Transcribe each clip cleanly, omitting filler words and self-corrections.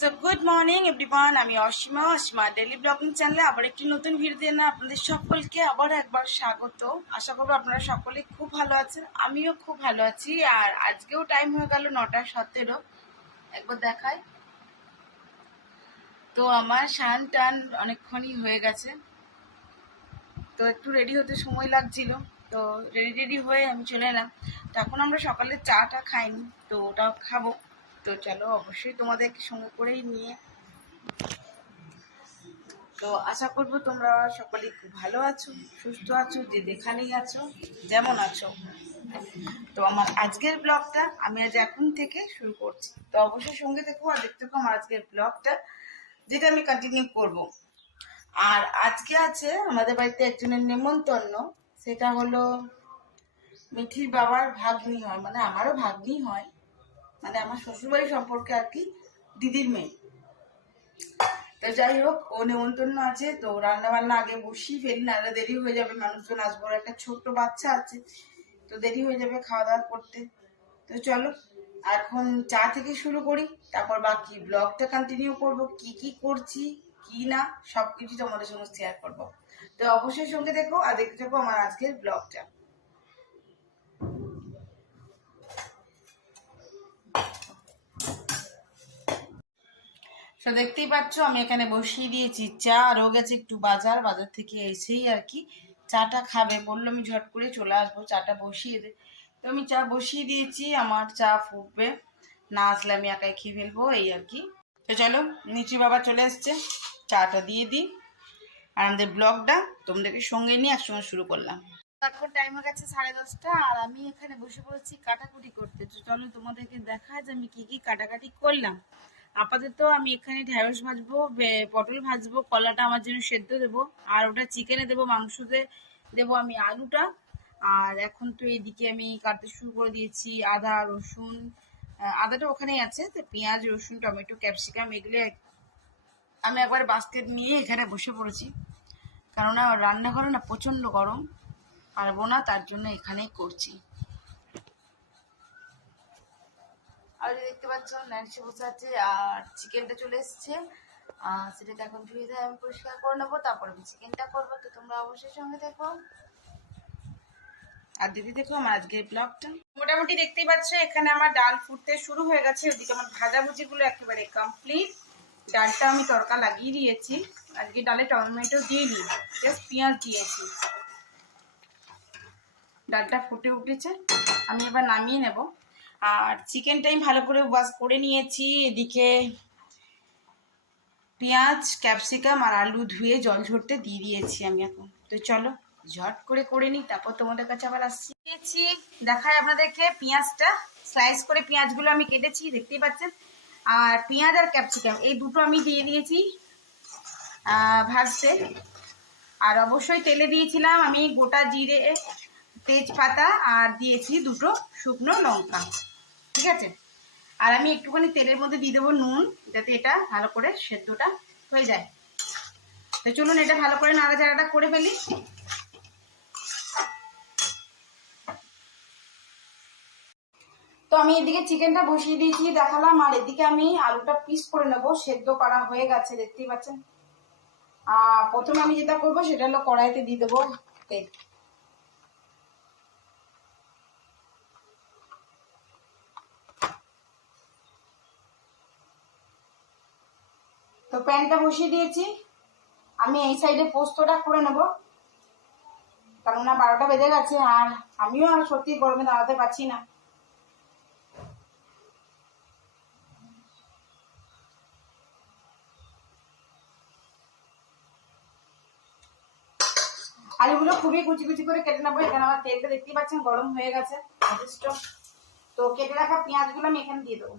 So good morning everyone, আমি Asima daily blogging চ্যানেলে আবার একটি নতুন ভিডিও না আপনাদের সকলকে আবার একবার স্বাগত। আশা করবো আপনারা সকলেই খুব ভালো আছেন, আমিও খুব ভালো আছি। আর আজকেও টাইম হয়ে গেল 9:17। একবার দেখায় তো আমার স্নান টান অনেকক্ষণই হয়ে গেছে, তো একটু রেডি হতে সময় লাগছিল। তো রেডি হয়ে আমি চলে এলাম। তো এখন আমরা সকালে চাটা খাইনি, তো ওটাও খাবো। তো চলো অবশ্যই তোমাদেরকে সঙ্গে করেই নিয়ে। তো আশা করবো তোমরা সকলেই খুব ভালো আছো, সুস্থ আছো, যে যেখানেই আছো, যেমন আছো। তো আমার আজকের ব্লগটা আমি আজ এখন থেকে শুরু করছি। তো অবশ্যই সঙ্গে দেখো আর দেখতে থাকো আমার আজকের ব্লগটা, যেটা আমি কন্টিনিউ করব। আর আজকে আছে আমাদের বাড়িতে একজনের নেমন্তন্ন। সেটা হলো মিঠির বাবার ভাগ্নি হয়, মানে আমারও ভাগ্নি হয়, মানে আমার শ্বশুরবাড়ি সম্পর্কে আর কি, দিদির মেয়ে। তো যাই হোক, ও নেমন্তন্ন আছে, তো রান্না বান্না আগে বসিয়ে ফেলি, নাহলে দেরি হয়ে যাবে, মানুষজন আসবো। একটা ছোট্ট বাচ্চা আছে, তো দেরি হয়ে যাবে খাওয়া দাওয়া করতে। তো চলো এখন চা থেকে শুরু করি, তারপর বাকি ব্লগটা কন্টিনিউ করব, কি কি করছি কি না সবকিছু তোমাদের সঙ্গে শেয়ার করবো। তো অবশ্যই সঙ্গে দেখো আর দেখতে থাকো আমার আজকের ব্লগটা। তো দেখতেই পাচ্ছ আমি এখানে বসিয়ে দিয়েছি চা, আর ও গেছে একটু বাজার থেকে এসেই আর কি চাটা খাবে, বললো আমি ঝট করে চলে আসবো, চাটা বসিয়ে দে। তো আমি চা বসিয়ে দিয়েছি, আমার চা ফুটবে, না আসলে আমি একাই খেয়ে ফেলবো এই আর কি। তো চলো, নিচি বাবা চলে এসছে, চাটা দিয়ে দিই। আর আমাদের ব্লগটা তোমাদেরকে সঙ্গে নিয়ে একসঙ্গে শুরু করলাম। এখন টাইম হয়ে গেছে 10:30, আর আমি এখানে বসে পড়েছি কাটাকুটি করতে। তো চলো তোমাদেরকে দেখায় যে আমি কি কি কাটাকাটি করলাম। আপাতত আমি এখানে ঢেঁড়স ভাজবো, পটল ভাজবো, কলাটা আমার জন্য সেদ্ধ দেবো, আর ওটা চিকেনে দেবো, মাংসতে দেবো আমি আলুটা। আর এখন তো এইদিকে আমি কাটতে শুরু করে দিয়েছি আদা রসুন। আদাটা ওখানেই আছে, তো পেঁয়াজ রসুন টমেটো ক্যাপসিকাম এগুলো আমি একবার বাস্কেট নিয়ে এখানে বসে পড়েছি, কেননা রান্নাঘরে না প্রচণ্ড গরম, পারবো না, তার জন্য এখানেই করছি। আর দেখতে পাচ্ছ ন্যান্সি বসে আছে, আর চিকেনটা চলে এসছে, আর সেটাকে এখন ধুয়ে ধুয়ে আমি পরিষ্কার করে নেবো, তারপর আমি চিকেনটা করবো। তো তোমরা অবশ্যই সঙ্গে দেখো আর দিদি দেখো আমার আজকের ব্লগটা। মোটামুটি দেখতেই পাচ্ছ এখানে আমার ডাল ফুটতে শুরু হয়ে গেছে, ওদিকে আমার ভাজাভুজিগুলো একেবারে কমপ্লিট। ডালটা আমি তড়কা লাগিয়ে দিয়েছি, আজকে ডালে টমেটো দিইনি, জাস্ট পেঁয়াজ দিয়েছি। ডালটা ফুটে উঠেছে, আমি এবার নামিয়ে নেব। আর চিকেনটা আমি ভালো করে ওয়াশ করে নিয়েছি, এদিকে পেঁয়াজ ক্যাপসিকাম আর আলু ধুয়ে জল ঝরতে দিয়ে দিয়েছি আমি এখন। তো চলো ঝট করে নিই, তারপর তোমাদের কাছে আবার আসছি। দিয়েছি দেখায় আপনাদেরকে, পেঁয়াজটা স্লাইস করে পেঁয়াজগুলো আমি কেটেছি দেখতেই পাচ্ছেন, আর পেঁয়াজ আর ক্যাপসিকাম এই দুটো আমি দিয়ে দিয়েছি ভাজতে। আর অবশ্যই তেলে দিয়েছিলাম আমি গোটা জিরে, তেজপাতা, আর দিয়েছি দুটো শুকনো লঙ্কা, ঠিক আছে। আর আমি একটুখানি তেলের মধ্যে দিয়ে দেবো নুন, যাতে এটা ভালো করে সেদ্ধটা হয়ে যায়। তো চলুন এটা ভালো করে নাড়াচাড়াটা করে ফেলি। তো আমি এদিকে চিকেনটা বসিয়ে দিয়েছি দেখালাম, আর এদিকে আমি আলুটা পিস করে নেবো, সেদ্ধ করা হয়ে গেছে দেখতেই পাচ্ছেন। প্রথমে আমি যেটা করবো সেটা হলো কড়াইতে দিয়ে দেবো তেল। তো প্যানটা বসিয়ে দিয়েছি, আমি এই সাইডে পোস্তটা করে নেবো, কেননা 12টা বেজে গেছে, আর আমিও আর সত্যি গরমে দাঁড়াতে পারছি না। আলুগুলো খুবই কুচি কুচি করে কেটে নেবো, এখানে আমার তেলটা দেখতেই পাচ্ছেন গরম হয়ে গেছে যথেষ্ট। তো কেটে রাখা পেঁয়াজগুলো আমি এখানে দিয়ে দেবো।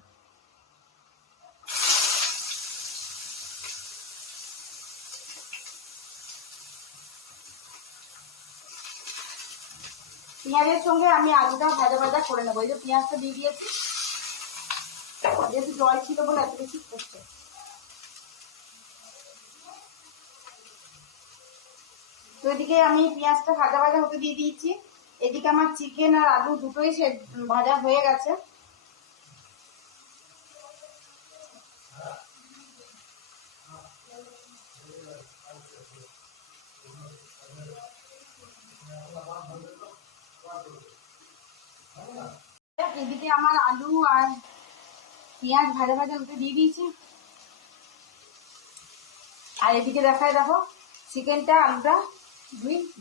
পেঁয়াজের সঙ্গে আমি আলুটা ভাজা ভাজা করে নেবো। এই যে পেঁয়াজটা দিয়ে দিয়েছি, যেহেতু জল ছিল বলে এত বেশি করছে। তো এদিকে আমি পেঁয়াজটা ভাজা ভাজা হতে দিয়ে দিয়েছি, এদিকে আমার চিকেন আর আলু দুটোই ভাজা হয়ে গেছে। আমার আলু আর পেঁয়াজ ভাজা ভাজা উঠে দিয়ে দিয়েছি। আর এদিকে দেখায় দেখো চিকেনটা আলুটা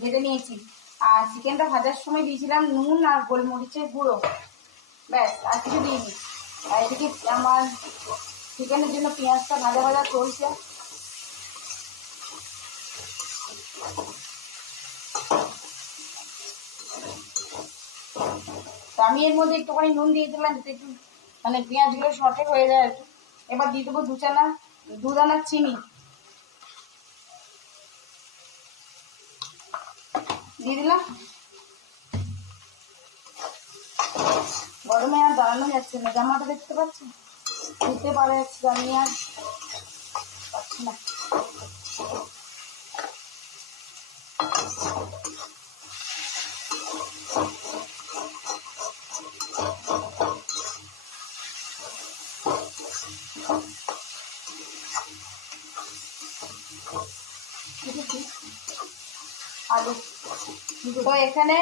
ভেজে নিয়েছি। আর চিকেনটা ভাজার সময় দিয়েছিলাম নুন আর গোলমরিচের গুঁড়ো, ব্যাস আর কিছু দিইনি। আর এদিকে আমার চিকেনের জন্য পেঁয়াজটা ভাজা ভাজা চলছে। তো আমি এর মধ্যে একটুখানি নুন দিয়ে দিলাম যাতে একটু মানে পেঁয়াজগুলো শর্টে হয়ে যায় আর কি। এবার দিয়ে দেবো দু দানা চিনি দিয়ে দিলাম। গরমে আর দাঁড়ানো যাচ্ছে না, জামাটা দেখতে পাচ্ছি দিতে পারা যাচ্ছে, আমি আর পাচ্ছি না। আলু তো এখানে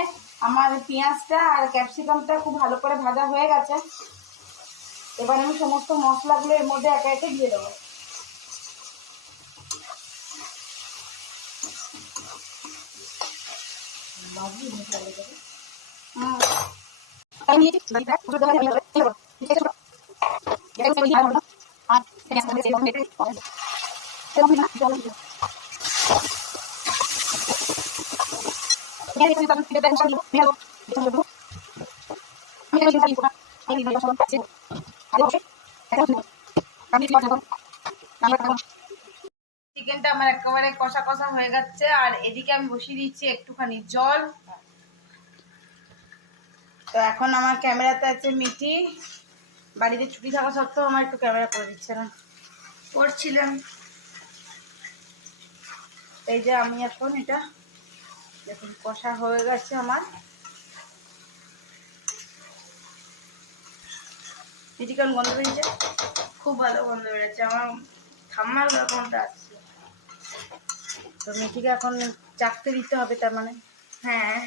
আমার পেঁয়াজটা আর ক্যাপসিকামটা খুব ভালো করে ভাজা হয়ে গেছে। এবার আমি সমস্ত মশলাগুলো এর মধ্যে একে একে দিয়ে দেবো। চিকেনটা আমার একেবারে কষা কষা হয়ে যাচ্ছে। আর এদিকে আমি বসিয়ে দিচ্ছি একটুখানি জল। তো এখন আমার ক্যামেরাতে আছে মিঠি, বাড়িতে ছুটি থাকা সত্ত্বেও আমার একটু ক্যামেরা করে দিচ্ছে না, করছিলাম। এই যে আমি এখন এটা দেখুন কষা হয়ে গেছে আমার। মিঠি কেমন গন্ধ বেরিয়েছে? খুব ভালো গন্ধ বেরোচ্ছে, আমার ঠাম্মার গন্ধটা আসছে। তো মিঠিকে এখন চাকতে দিতে হবে তার মানে? হ্যাঁ।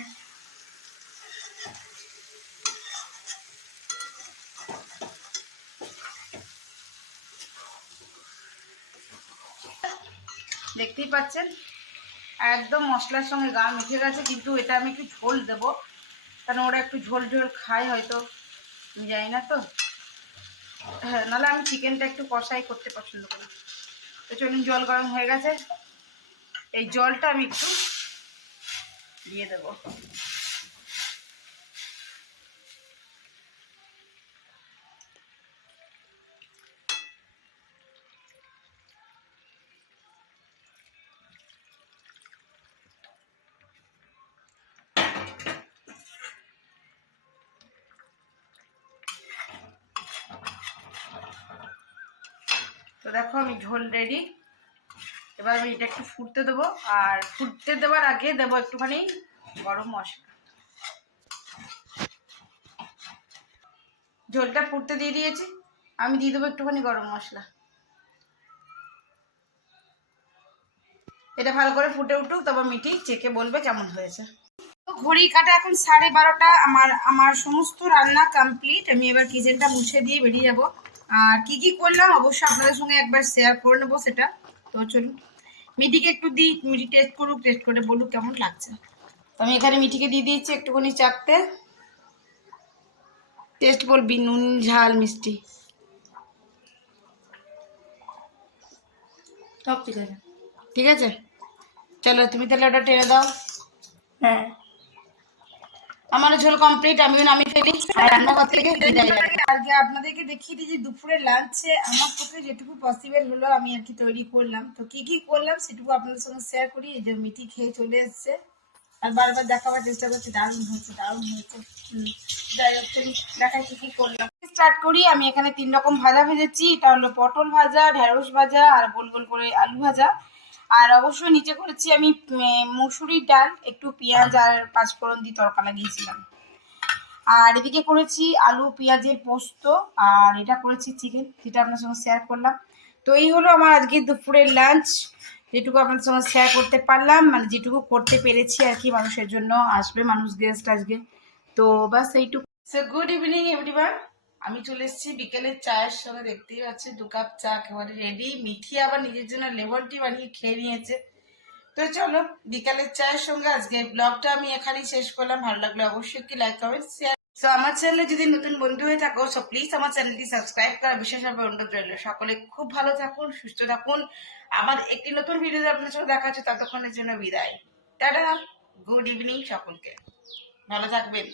দেখতেই পাচ্ছেন একদম মশলার সঙ্গে গা মিশে গেছে, কিন্তু এটা আমি একটু ঝোল দেবো, কারণ ওরা একটু ঝোল ঝোল খায় হয়তো, আমি জানি না তো। হ্যাঁ, নাহলে আমি চিকেনটা একটু কষাই করতে পছন্দ করি। তো চলুন, জল গরম হয়ে গেছে, এই জলটা আমি একটু দিয়ে দেবো। তো দেখো আমি ঝোল রেডি। এবার আমি এটা একটু ফুটতে দেবো, আর ফুটতে দেওয়ার আগে দেবো একটুখানি গরম মশলা। ঝোলটা ফুটতে দিয়ে দিয়েছি, আমি দিয়ে দেবো একটুখানি গরম মশলা। এটা ভালো করে ফুটে উঠুক, তারপর মিঠি চেকে বলবে কেমন হয়েছে। তো ঘড়ি কাটা এখন 12:30। আমার সমস্ত রান্না কমপ্লিট। আমি এবার কিচেনটা মুছে দিয়ে বেরিয়ে যাব। আর কি কি করলাম অবশ্যই আপনাদের সঙ্গে একবার শেয়ার করে নেবো সেটা। তো চলুন মিঠিকে একটু দিই, মিঠি টেস্ট করুক, টেস্ট করে বলুক কেমন লাগছে। তো আমি এখানে মিঠিকে দিয়ে দিয়েছি একটুখানি চাপতে। টেস্ট বলবি নুন ঝাল মিষ্টি সব ঠিক আছে? ঠিক আছে, চলো তুমি তাহলে ওটা টেনে দাও। হ্যাঁ, আমার ঝোল কমপ্লিট, আমিও নামিয়ে ফেলি আর রান্নাঘর থেকে আজকে আপনাদেরকে দেখিয়ে দিই যে দুপুরের লাঞ্চে আমার পক্ষে যেটুকু পসিবল হলো আমি আর কি তৈরি করলাম। তো কি কি করলাম সেটুকু আপনাদের সঙ্গে শেয়ার করি। এই যে মিঠি খেয়ে চলে এসছে আর বারবার দেখাবার চেষ্টা করছি দারুণ হয়েছে দারুণ হয়েছে। যাই হোক দেখাই কি কি করলাম। স্টার্ট করি। আমি এখানে 3 রকম ভাজা ভেজেছি। এটা হলো পটল ভাজা, ঢেঁড়স ভাজা আর গোল গোল করে আলু ভাজা। আর অবশ্যই নিচে করেছি আমি মুসুরির ডাল, একটু পেঁয়াজ আর পাঁচফোড়ন দিয়ে তড়কা লাগিয়েছিলাম। আর এদিকে করেছি আলু পেঁয়াজের পোস্ত, আর এটা করেছি চিকেন, যেটা আপনার সঙ্গে শেয়ার করলাম। তো এই হলো আমার আজকে দুপুরের লাঞ্চ, যেটুকু আপনাদের সঙ্গে শেয়ার করতে পারলাম, মানে যেটুকু করতে পেরেছি আর কি। মানুষের জন্য আসবে, মানুষ গেস্ট আজকে, তো বাস এইটুকু। So good evening everyone. আমি চলে এসেছি বিকেলের চায়ের সঙ্গে, দেখতেই পাচ্ছি 2 কাপ চা একেবারে রেডি। মিঠি আবার নিজের জন্য লেমন টি বানিয়ে খেয়ে নিয়েছে। তো চলো বিকালের চায়ের সঙ্গে আজকে ব্লগটা আমি এখানেই শেষ করলাম। ভালো লাগলে অবশ্যই কি লাইক কমেন্ট শেয়ার। তো আমার চ্যানেলে যদি নতুন বন্ধু হয়ে থাকো সো প্লিজ আমার চ্যানেলটি সাবস্ক্রাইব করা বিশেষভাবে অনুরোধ রইল। সকলে খুব ভালো থাকুন, সুস্থ থাকুন। আবার একটি নতুন ভিডিওতে আপনার সাথে দেখা হচ্ছে, ততক্ষণের জন্য বিদায়। টাটা, গুড ইভিনিং সকলকে, ভালো থাকবেন।